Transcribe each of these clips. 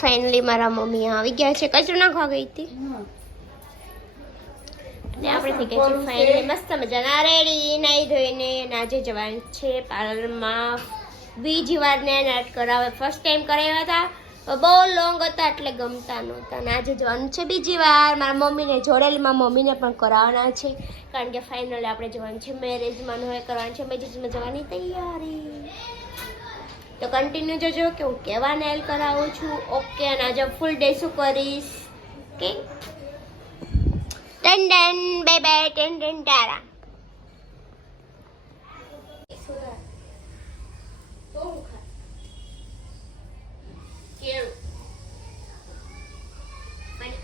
Finally મારા mummy આવી ગયા છે. કચરો નાખવા ગઈ હતી. ને આપણે થઈ ગયા છે ફાઇનલી મસ્ત મજાના. રેડી નાઈ ધોઈને આજે જવાનું છે પાર્લરમાં. બીજી વાર ને નાટ કરાવે. ફર્સ્ટ ટાઈમ કરાવ્યા હતા. બહુ લોંગ હતા એટલે ગમતા નહોતા. અને આજે જવાનું છે બીજી વાર. મારા મમ્મીને જોડેલી મારા મમ્મીને પણ કરાવવાના છે. કારણ કે ફાઇનલી આપણે જવાનું છે. મેરેજમાં હવે કરવાનું છે. મેરેજમાં જવાની તૈયારી. તો કન્ટિન્યુ જોજો કે હું કેવા નેલ કરાવું છું. ઓકે અને આજે ફૂલ ડે શું કરીશ? ઓકે ટન ટન બે બે ટન ટન તારા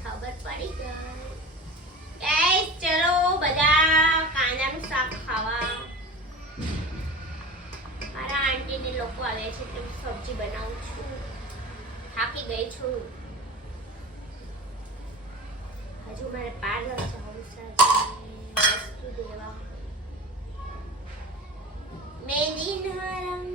ખબર પડી ગઈ. ચલો લોકો આવે છે એટલે હું સબ્જી બનાવું છું. થાકી ગઈ છું. હજુ મારે પાર્લર જવું છે. વસ્તુ દેવા. મેંદીના રંગની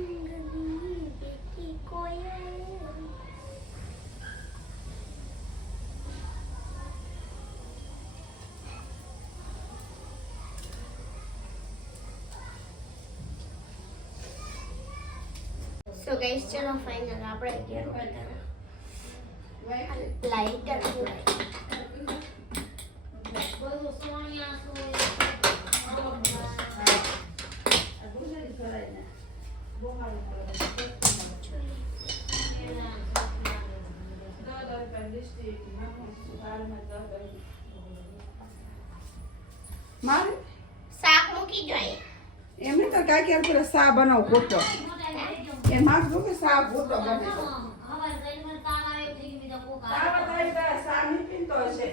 સો ગાઈસ ચલો ફાઇનલ આપણે ઘેર લાઈટર મારે? શાક મૂકી જોઈએ એમને તો કાંઈ આમ પેલો સા બનાવ ગોટો એ માગ જો કે સા ગોટો બને તો તાવ તારી તારા સા નહીં પીતો હશે.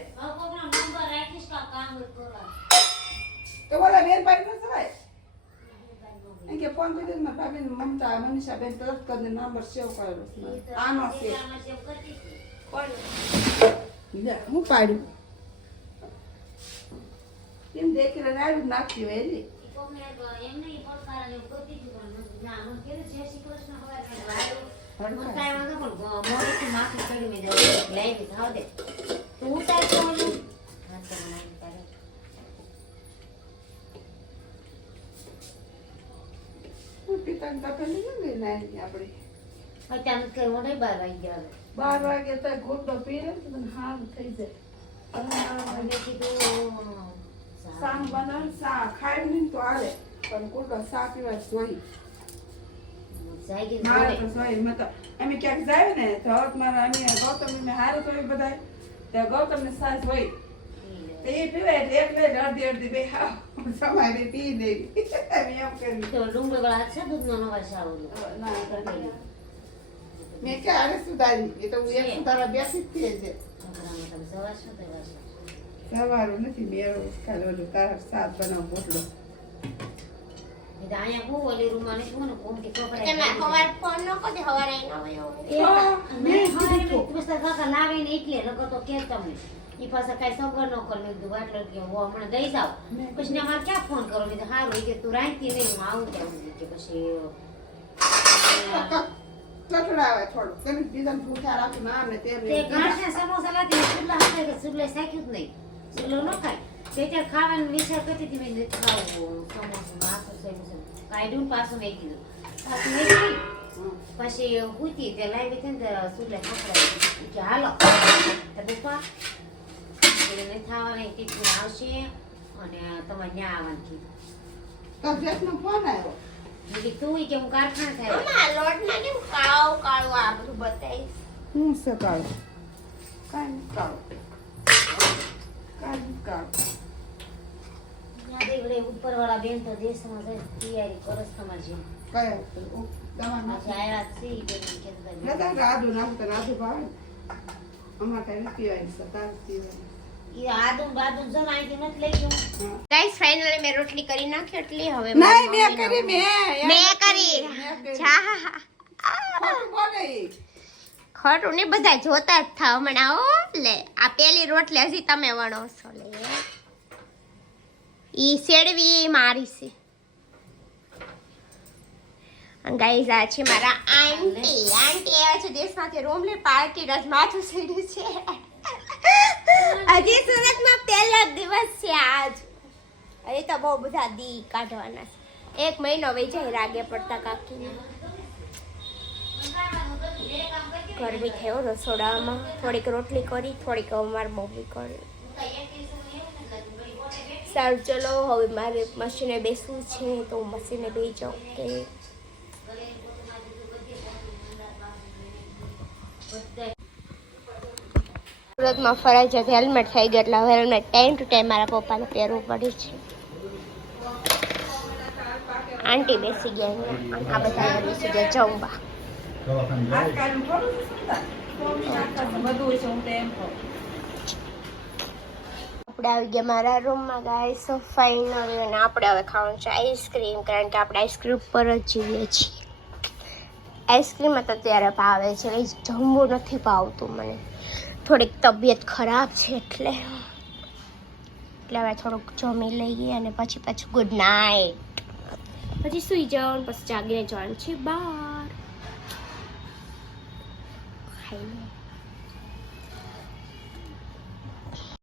તો બોલા બેન પાડી ન સવાય કે ફોન કરી દે મારા ભાભી મમતા મનીષા બેન તરત કરીને નંબર સેવ કરેલો. આનો લે હું પાડ્યું એમ દેખી રાડું નાખ્યું એની. એમ નહીં કેમ આપણી બાર વાગે તો ગોટો પી લે તો હારું થઈ જાય. સામ બનાવ સા ખાઈ નહીં તો આવે પણ ગોટો સા પીવા જોઈ મારે તો જોઈ મેં તો અમે ક્યાંક જાય ને તો હવે મારા અમે ગૌતમ ને હારું તો બધા તો ગૌતમ ને સાસ હોય. તો એ પીવે એટલે એક અડધી અડધી બે હાવ સમારે પી અમે એમ કરી. ના કરી. મેં કે આને સુધારી? એ તો હું એક સુધારા બેસી જ થઈ છે. સવારું નથી મેળવું. ખાલી ઓલું તારા સાત બનાવ બોટલો ઈ પાછા કઈ સગવડ ન કરી મેં કીધું વાટલો કે હું હમણાં દઈ જાવ પછી ને અમારે ક્યાં ફોન કરો મેં કીધું કે તું રાખતી નહીં હું આવું ત્યાં કે પછી સમોસા લાતી સુરલા કે જ નહીં ચૂલો ન ખાય તે ત્યાં ખાવાનો વિચાર કરતી હતી મેં ખાવું સમોસું માથું સમોસું કાઢ્યું પાછું મેં કીધું પાછું મેં પછી હુતી તે લાવી હતી ને તે ચૂલે પકડાવી કે હાલો. પપ્પા એને થવાની ટિફિન આવશે અને તમારે ત્યાં આવવાનું કીધું ફોન આવ્યો. તું ઈ કે હું કારખાને થાય. મમ્મા લોટમાં કેમ કાળું કાળું આ બધું બતાવીશ. હું કાંઈ નથી કાળું. કાંઈ કાળું. ત્યાં ઉપરવાળા બેન તો દેશમાં જાય તૈયારી કરસ તમારે જેમ કયા ઓ, આજે આયા છે બેન કહેતા હતા. રાધુ નાખું તો રાધુ ભાવે ને. અમારે કાંઈ નથી પીવાની છે, તારે પીવાની. ઈ આદું બાદું જો અહીંથી નથી લઈ ગયું હા. ગાઈસ ફાઇનલી મેં રોટલી કરી નાખી એટલી હવે નહીં, મેં કરી, મેં. મેં કરી જા હા હા ખોટું બોલે ઈ. ખોટું ને બધા જોતા જ થા હમણાં હો લે આ પેલી રોટલી હજી તમે વણો છો લે ઈ શેડવી મારી છે ગાઈઝ આ છે મારા આંટી આંટી આવ્યા છે દેશમાંથી રૂમ લે પાર્ટી રસ માથું સીડ્યું છે હજી સુરતમાં પહેલો દિવસ છે આજ હજી તો બહુ બધા દી કાઢવાના છે એક મહિનો જાય રાગે પડતા કાકીને ગરમી થયો રસોડામાં થોડીક રોટલી કરી થોડીક અમાર બહુ કરી સારું ચલો હવે મારે મશીને બેસવું છે તો હું મશીને બેસી જાઉં કે સુરતમાં ફરજિયાત હેલ્મેટ થઈ ગયું એટલે હવે હેલ્મેટ ટાઈમ ટુ ટાઈમ મારા પપ્પાને પહેરવું પડે છે. આંટી બેસી ગયા અહીંયા આ બધા બેસી ગયા જમવા બધું આપણે આવી ગયા મારા રૂમમાં ગાય સો ફાઇનલ અને આપણે હવે ખાવાનું છે આઈસ્ક્રીમ કારણ કે આપણે આઈસ્ક્રીમ પર જ જીવીએ છીએ. આઈસ્ક્રીમ તો ત્યારે ભાવે છે જમવું નથી ભાવતું મને. થોડીક તબિયત ખરાબ છે એટલે. એટલે હવે થોડુંક જમી લઈએ અને પછી પાછું ગુડ નાઇટ પછી સુઈ જવાનું, પછી જાગીને જવાનું છે બહાર. ખાઈ